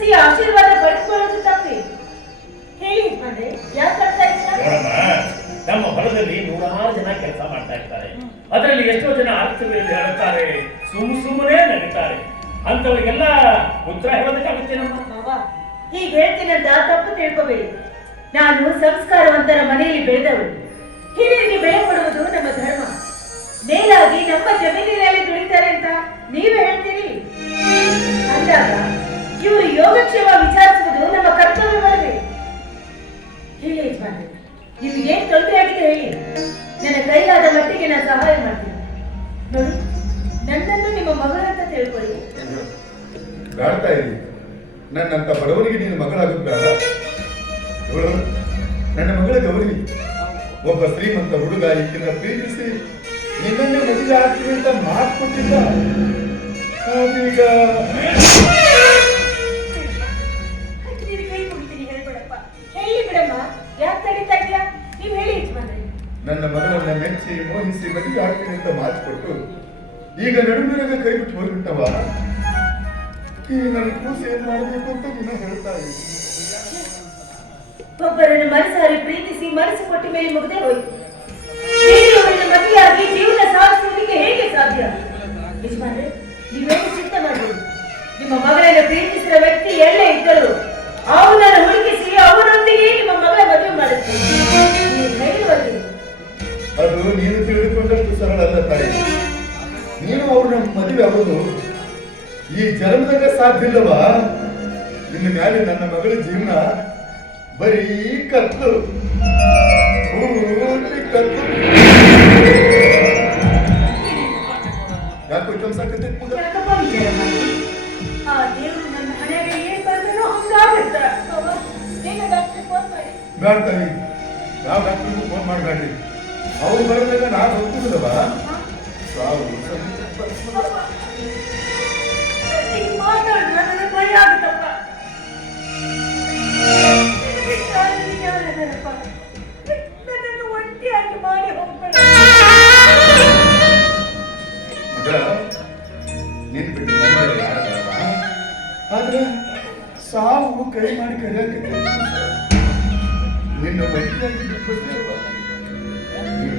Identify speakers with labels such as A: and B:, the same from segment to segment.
A: ಕಳುಹಿಸಿ ಆಶೀರ್ವಾದ ಪಡೆದುಕೊಳ್ಳೋದು ತಪ್ಪಿ ಹೇಳಿ ಯಜಮಾನ್ರೆ ಯಾಕೆ ಅರ್ಥ
B: ನಮ್ಮ ಹೊಲದಲ್ಲಿ ನೂರಾರು ಜನ ಕೆಲಸ ಮಾಡ್ತಾ ಇರ್ತಾರೆ ಅದರಲ್ಲಿ ಎಷ್ಟೋ ಜನ ಅರ್ಥವೇಳಿ ಹೇಳುತ್ತಾರೆ ಸುಮ್ ಸುಮ್ಮನೆ ನಗುತ್ತಾರೆ ಅಂತವರಿಗೆಲ್ಲ ಉತ್ತರ ಹೇಳೋದಕ್ಕಾಗುತ್ತೆ ನಮ್ಮ
A: ಮಾವ ಹೇಳ್ತೀನಿ ಅಂತ ತಪ್ಪು ತಿಳ್ಕೋಬೇಡಿ. ನಾನು ಸಂಸ್ಕಾರವಂತರ ಮನೆಯಲ್ಲಿ ಬೆಳೆದವಳು. ಹಿರಿಯರಿಗೆ ಬೆಲೆ ಕೊಡುವುದು ನಮ್ಮ ಧರ್ಮ. ಮೇಲಾಗಿ ನಮ್ಮ ಜಮೀನಿನಲ್ಲಿ ದುಡಿತಾರೆ ಅಂತ ನೀವೇ ಹೇಳ್ತೀರಿ? ಅಂದಾಗ ಇವರು ಯೋಗಕ್ಷೇಮ ವಿಚಾರಿಸುವುದು ನಮ್ಮ ಕರ್ತವ್ಯವಲ್ಲವೇ? ಹೇಳಿ ಯಜಮಾನ್ರೆ ನಿಮ್ಗೆ ಏನ್ ತೊಂದರೆ ಆಗಿದೆ ಹೇಳಿ. ನನ್ನ ಕೈಲಾದ ಮಟ್ಟಿಗೆ ನಾನು ಸಹಾಯ ಮಾಡ್ತೀನಿ. ನೋಡಿ, ನನ್ನನ್ನು ನಿಮ್ಮ ಮಗನಂತ ತಿಳ್ಕೊಳ್ಳಿ.
C: ಬೇಡ್ತಾ ಇದ್ದೀನಿ ನನ್ನಂತ ಬಡವರಿಗೆ ನೀನು ಮಗಳಾಗೋದು ಬೇಡ. ನನ್ನ ಮಗಳ ಗೌರಿ, ಒಬ್ಬ ಶ್ರೀಮಂತ ಹುಡುಗ ಈಗಿನ ಪ್ರೀತಿಸಿ ನಿನ್ನನ್ನೇ ಮದುವೆ ಆಗ್ತೀವಿ ಅಂತ ಮಾತು ಕೊಟ್ಟಿದ್ದ. ನನ್ನ ಮಗಳನ್ನ ಮೆಚ್ಚಿ ಮೋಹಿಸಿ ಮದುವೆ ಆಗ್ತೀನಿ ಅಂತ ಮಾತು ಕೊಟ್ಟು ಈಗ ನಡುವಿನಾಗ ಕೈ ಬಿಟ್ಟು ಹೋಗಿಬಿಟ್ಟವ. ಈ ನನ್ನ ಕೂಸು ಏನ್ ಮಾಡಬೇಕು ಅಂತ ದಿನ ಹೇಳ್ತಾ ಇದ್ದೀನಿ
A: ಒಬ್ಬರನ್ನು ಮನಸಾರಿ ಪ್ರೀತಿಸಿ ಮನಸ್ಸು ಕೊಟ್ಟ ಮೇಲೆ ಮುಗದೆ ಹೋಯ್ತು. ಮದುವೆಯಾಗಿ ಜೀವನ ಸಾಧಿಸಲಿಕ್ಕೆ ಹೇಗೆ ಸಾಧ್ಯ? ಯಜಮಾನ್ರೆ, ನೀವೇನು ಚಿಂತೆ ಮಾಡಬೇಡಿ ನಿಮ್ಮ ಮಗಳನ್ನು ಪ್ರೀತಿಸಿದ ವ್ಯಕ್ತಿ ಎಲ್ಲೇ ಇದ್ದರು ಅವನನ್ನು ಹುಡುಕಿಸಿ
C: ತಾಯಿ ನೀನು ಅವ್ರನ್ನ ಮದುವೆ ಆಗೋದು ಈ ಜನ್ಮದಾಗ ಸಾಧ್ಯ ಇಲ್ಲವ? ನಿನ್ನ ಮೇಲೆ ನನ್ನ ಮಗಳ ಜೀವನ ಬರೀ ಕತ್ಲು. ಪೂರ್ತಿ ಕತ್ಲು. ಯಾಕೋ
A: ಮಾಡಿ.
C: ಬ್ಯಾಡ ತಾಯಿ ಯಾವ ಡಾಕ್ಟ್ರಿಗೂ ಫೋನ್ ಮಾಡಬೇಡ್ರಿ. ಅವ್ರು ಬರೋದಾಗ ನಾನು ಹೋಗ್ತಿದ್ದವ ಸಾವು ನಿನ್ ಬಿಟ್ಟು ಆದ್ರೆ ಸಾವು ಕೈ ಮಾಡಿ ಕರೆಯಾಕತ್ತೆ ನಿನ್ನ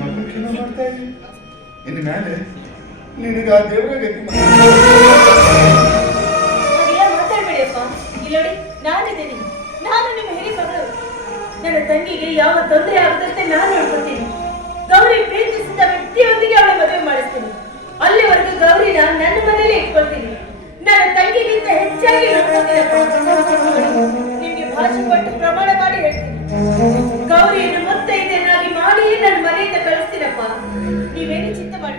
C: ಮಗನ ಕ್ಷಮ ಮಾಡ್ತಾ ಇದ್ದೀನಿ ಇನ್ನು ಮೇಲೆ ನಿನಗೆ ದೇವರ ಗತಿ
A: ನಾನಿದ್ದೀನಿ. ನಾನು ನಿಮ್ಮ ಹಿರಿ ಮಗಳು. ನನ್ನ ತಂಗಿಗೆ ಯಾವ ತೊಂದರೆ ಆಗದಂತೆ ನಾನು ನೋಡ್ಕೊತೀನಿ. ಗೌರಿ ಪ್ರೀತಿಸಿದ ವ್ಯಕ್ತಿಯೊಂದಿಗೆ ಅವಳ ಮದುವೆ ಮಾಡಿಸ್ತೀನಿ. ಅಲ್ಲಿವರೆಗೂ ಗೌರಿನ ನನ್ನ ಮನೇಲಿ ಇಟ್ಕೊಳ್ತೀನಿ. ನನ್ನ ತಂಗಿಗಿಂತ ಹೆಚ್ಚಾಗಿ ನಿಮಗೆ ಭಾಷೆ ಕೊಟ್ಟು ಪ್ರಮಾಣ ಮಾಡಿ ಹೇಳ್ತೀನಿ. ಗೌರಿಯನ್ನು ಮತ್ತೆ ಇದನ್ನಾಗಿ ಮಾಡಿ ನನ್ನ ಮನೆಯಿಂದ ಕಳಿಸ್ತೀನಪ್ಪ. ನೀವೇನು